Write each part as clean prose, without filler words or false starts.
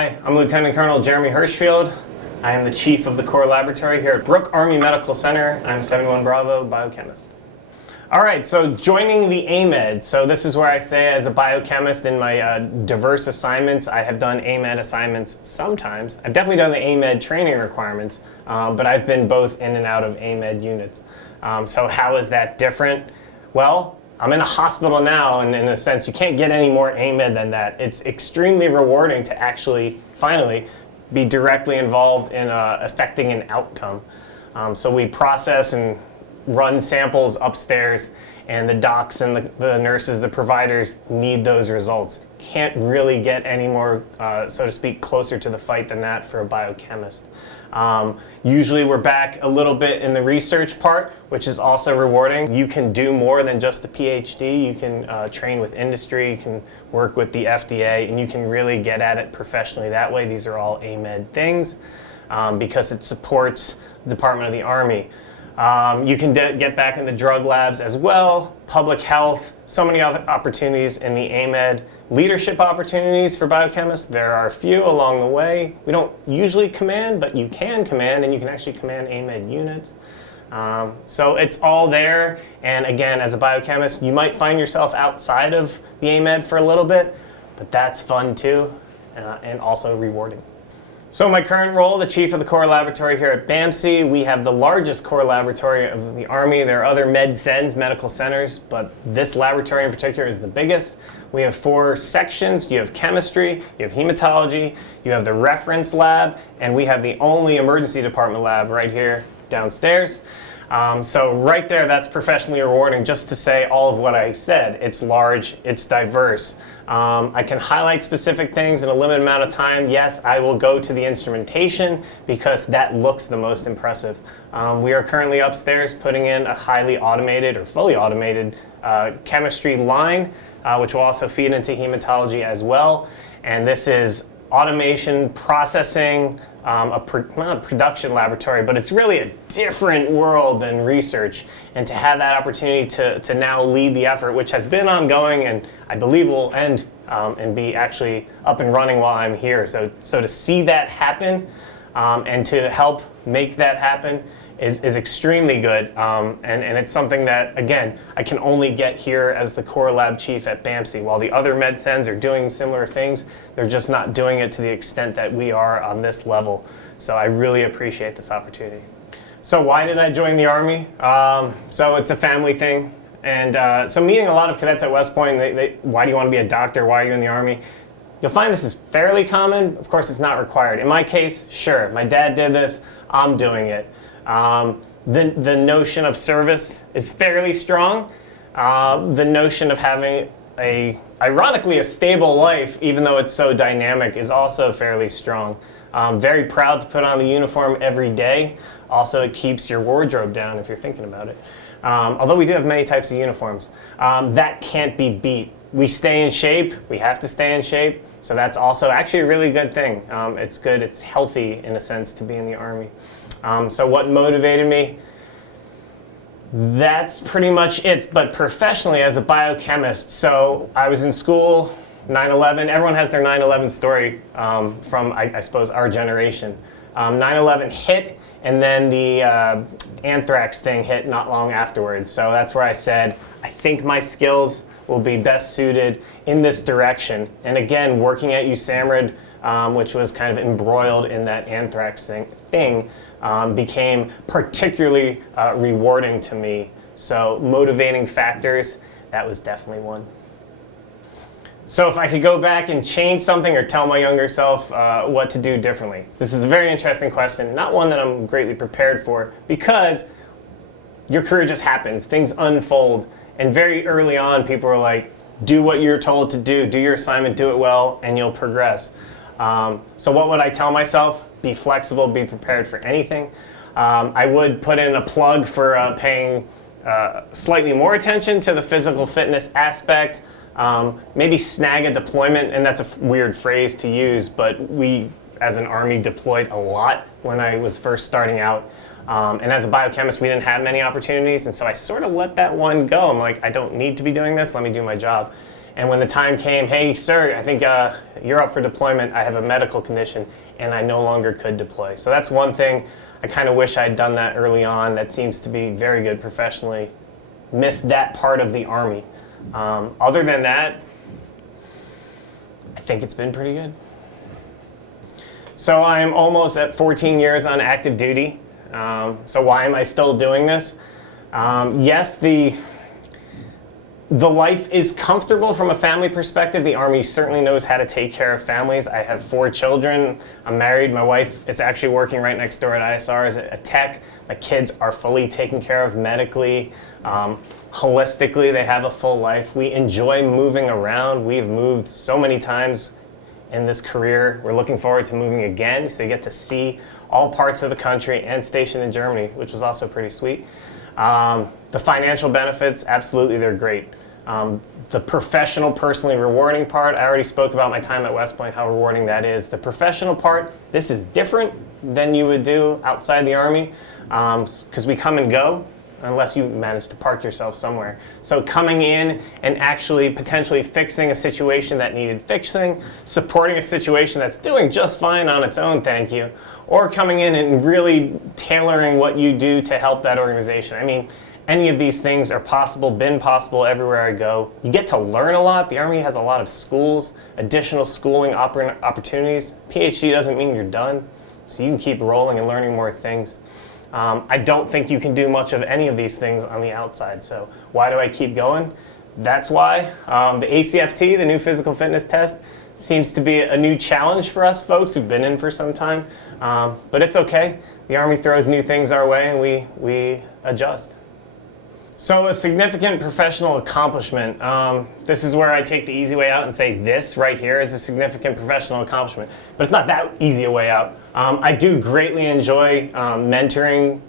Hi, I'm Lieutenant Colonel Jeremy Hershfield. I am the Chief of the Core Laboratory here at Brooke Army Medical Center. I'm 71 Bravo biochemist. All right, so joining the AMED. So this is where I say as a biochemist in my diverse assignments, I have done AMED assignments sometimes. I've definitely done the AMED training requirements, but I've been both in and out of AMED units. So how is that different? Well, I'm in a hospital now, and in a sense, you can't get any more AMED than that. It's extremely rewarding to actually, finally, be directly involved in affecting an outcome. So we process and run samples upstairs, and the docs and the nurses, the providers need those results. Can't really get any more, so to speak, closer to the fight than that for a biochemist. Usually we're back a little bit in the research part, which is also rewarding. You can do more than just a PhD. You can train with industry, you can work with the FDA, and you can really get at it professionally that way. These are all AMED things because it supports the Department of the Army. You can get back in the drug labs as well, public health, so many other opportunities in the AMED. Leadership opportunities for biochemists, there are a few along the way. We don't usually command, but you can command, and you can actually command AMED units. So it's all there, and again, as a biochemist, you might find yourself outside of the AMED for a little bit, but that's fun too, and also rewarding. So my current role, the Chief of the Core Laboratory here at BAMC, we have the largest core laboratory of the Army. There are other med-cens, medical centers, but this laboratory in particular is the biggest. We have 4 sections. You have chemistry, you have hematology, you have the reference lab, and we have the only emergency department lab right here downstairs. So right there, that's professionally rewarding, just to say all of what I said. It's large, it's diverse. I can highlight specific things in a limited amount of time. Yes, I will go to the instrumentation because that looks the most impressive. We are currently upstairs putting in a highly automated or fully automated chemistry line, which will also feed into hematology as well. And this is automation, processing, not a production laboratory, but it's really a different world than research. And to have that opportunity to now lead the effort, which has been ongoing and I believe will end and be actually up and running while I'm here. So to see that happen and to help make that happen is extremely good, and it's something that, again, I can only get here as the Core Lab Chief at BAMC. While the other med-cens are doing similar things, they're just not doing it to the extent that we are on this level. So I really appreciate this opportunity. So why did I join the Army? So it's a family thing, and so meeting a lot of cadets at West Point, why do you want to be a doctor? Why are you in the Army? You'll find this is fairly common. Of course, it's not required. In my case, sure, my dad did this, I'm doing it. The notion of service is fairly strong. The notion of having ironically, a stable life, even though it's so dynamic, is also fairly strong. Very proud to put on the uniform every day. Also, it keeps your wardrobe down if you're thinking about it. Although we do have many types of uniforms. That can't be beat. We stay in shape. We have to stay in shape. So that's also actually a really good thing. It's good. It's healthy, in a sense, to be in the Army. So what motivated me? That's pretty much it, but professionally as a biochemist. So I was in school, 9/11, everyone has their 9/11 story from, I suppose, our generation. 9/11 hit, and then the anthrax thing hit not long afterwards. So that's where I said, I think my skills will be best suited in this direction. And again, working at USAMRIID, which was kind of embroiled in that anthrax thing became particularly rewarding to me. So motivating factors, that was definitely one. So if I could go back and change something or tell my younger self what to do differently. This is a very interesting question, not one that I'm greatly prepared for, because your career just happens, things unfold, and very early on people are like, do what you're told to do your assignment, do it well, and you'll progress. So what would I tell myself? Be flexible, be prepared for anything. I would put in a plug for paying slightly more attention to the physical fitness aspect. Maybe snag a deployment, and that's a weird phrase to use, but we as an Army deployed a lot when I was first starting out. And as a biochemist, we didn't have many opportunities, and so I sort of let that one go. I'm like, I don't need to be doing this, let me do my job. And when the time came, hey, sir, I think you're up for deployment. I have a medical condition, and I no longer could deploy. So that's one thing. I kind of wish I had done that early on. That seems to be very good professionally. Missed that part of the Army. Other than that, I think it's been pretty good. So I'm almost at 14 years on active duty. So why am I still doing this? Yes, the life is comfortable from a family perspective. The Army certainly knows how to take care of families. I have 4 children. I'm married. My wife is actually working right next door at ISR as a tech. My kids are fully taken care of medically. Holistically, they have a full life. We enjoy moving around. We've moved so many times in this career. We're looking forward to moving again, so you get to see all parts of the country and stationed in Germany, which was also pretty sweet. The financial benefits, absolutely, they're great. The professional, personally rewarding part, I already spoke about my time at West Point, how rewarding that is. The professional part, this is different than you would do outside the Army, because we come and go, unless you manage to park yourself somewhere. So coming in and actually potentially fixing a situation that needed fixing, supporting a situation that's doing just fine on its own, thank you, or coming in and really tailoring what you do to help that organization. I mean, any of these things are possible, been possible everywhere I go. You get to learn a lot. The Army has a lot of schools, additional schooling opportunities. PhD doesn't mean you're done, so you can keep rolling and learning more things. I don't think you can do much of any of these things on the outside, so why do I keep going? That's why. The ACFT, the new physical fitness test, seems to be a new challenge for us folks who've been in for some time, but it's okay. The Army throws new things our way and we adjust. So a significant professional accomplishment. This is where I take the easy way out and say this right here is a significant professional accomplishment, but it's not that easy a way out. I do greatly enjoy mentoring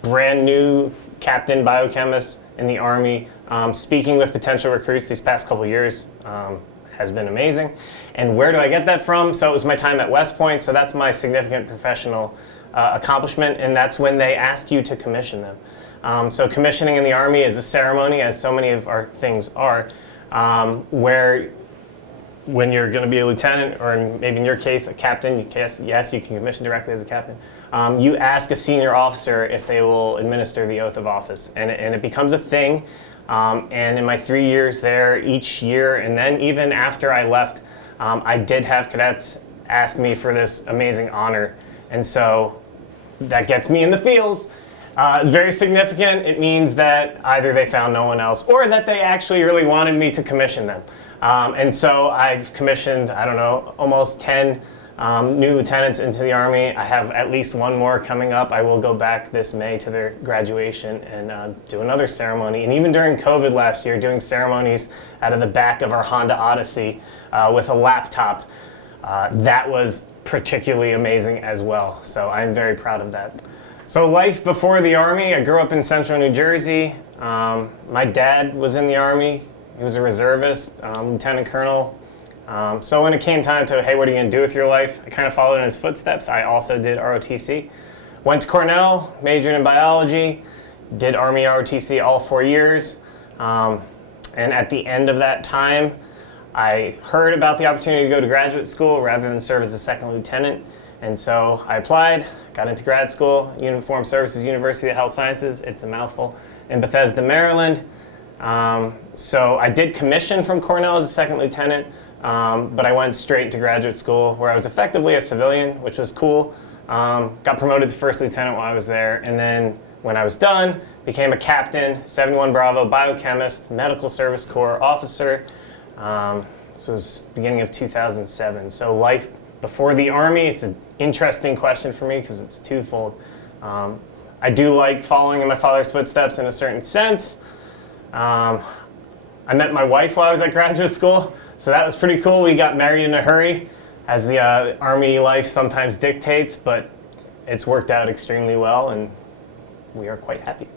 brand new captain biochemists in the Army. Speaking with potential recruits these past couple years has been amazing. And where do I get that from? So it was my time at West Point, so that's my significant professional accomplishment, and that's when they ask you to commission them. So commissioning in the Army is a ceremony, as so many of our things are, where when you're going to be a lieutenant, or maybe in your case, a captain, yes, you can commission directly as a captain, you ask a senior officer if they will administer the oath of office. And it becomes a thing. And in my 3 years there, each year, and then even after I left, I did have cadets ask me for this amazing honor. And so that gets me in the feels. It's very significant. It means that either they found no one else or that they actually really wanted me to commission them. And so I've commissioned, I don't know, almost 10 new lieutenants into the Army. I have at least one more coming up. I will go back this May to their graduation and do another ceremony. And even during COVID last year, doing ceremonies out of the back of our Honda Odyssey with a laptop, that was particularly amazing as well. So I'm very proud of that. So life before the Army, I grew up in central New Jersey. My dad was in the Army. He was a reservist, lieutenant colonel. So when it came time to, hey, what are you gonna do with your life? I kind of followed in his footsteps. I also did ROTC. Went to Cornell, majored in biology, did Army ROTC all 4 years. And at the end of that time, I heard about the opportunity to go to graduate school rather than serve as a second lieutenant. And so I applied, got into grad school, Uniformed Services University of Health Sciences. It's a mouthful, in Bethesda, Maryland. So I did commission from Cornell as a second lieutenant, but I went straight to graduate school where I was effectively a civilian, which was cool. Got promoted to first lieutenant while I was there, and then when I was done, became a captain, 71 Bravo, biochemist, medical service corps officer. This was beginning of 2007. So life before the Army, it's an interesting question for me because it's twofold. I do like following in my father's footsteps in a certain sense. I met my wife while I was at graduate school, so that was pretty cool. We got married in a hurry, as the Army life sometimes dictates, but it's worked out extremely well, and we are quite happy.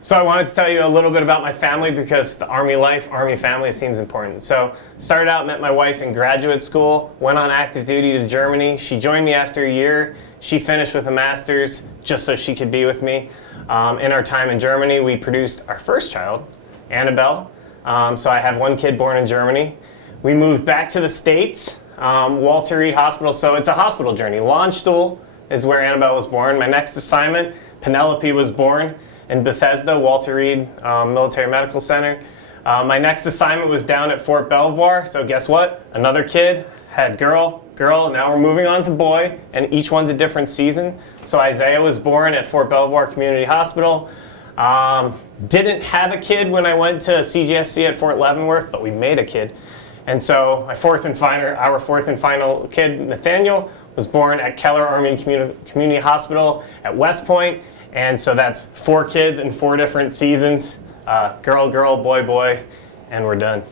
So I wanted to tell you a little bit about my family because the Army life, Army family seems important. So started out, met my wife in graduate school, went on active duty to Germany. She joined me after a year. She finished with a master's just so she could be with me. In our time in Germany, we produced our first child, Annabelle. So I have one kid born in Germany. We moved back to the States, Walter Reed Hospital. So it's a hospital journey. Landstuhl is where Annabelle was born. My next assignment, Penelope was born in Bethesda, Walter Reed Military Medical Center. My next assignment was down at Fort Belvoir. So guess what? Another kid, had girl, now we're moving on to boy, and each one's a different season. So Isaiah was born at Fort Belvoir Community Hospital. Didn't have a kid when I went to CGSC at Fort Leavenworth, but we made a kid. And so our fourth and final kid, Nathaniel, was born at Keller Army Community Hospital at West Point. And so that's 4 kids in 4 different seasons, girl, boy, and we're done.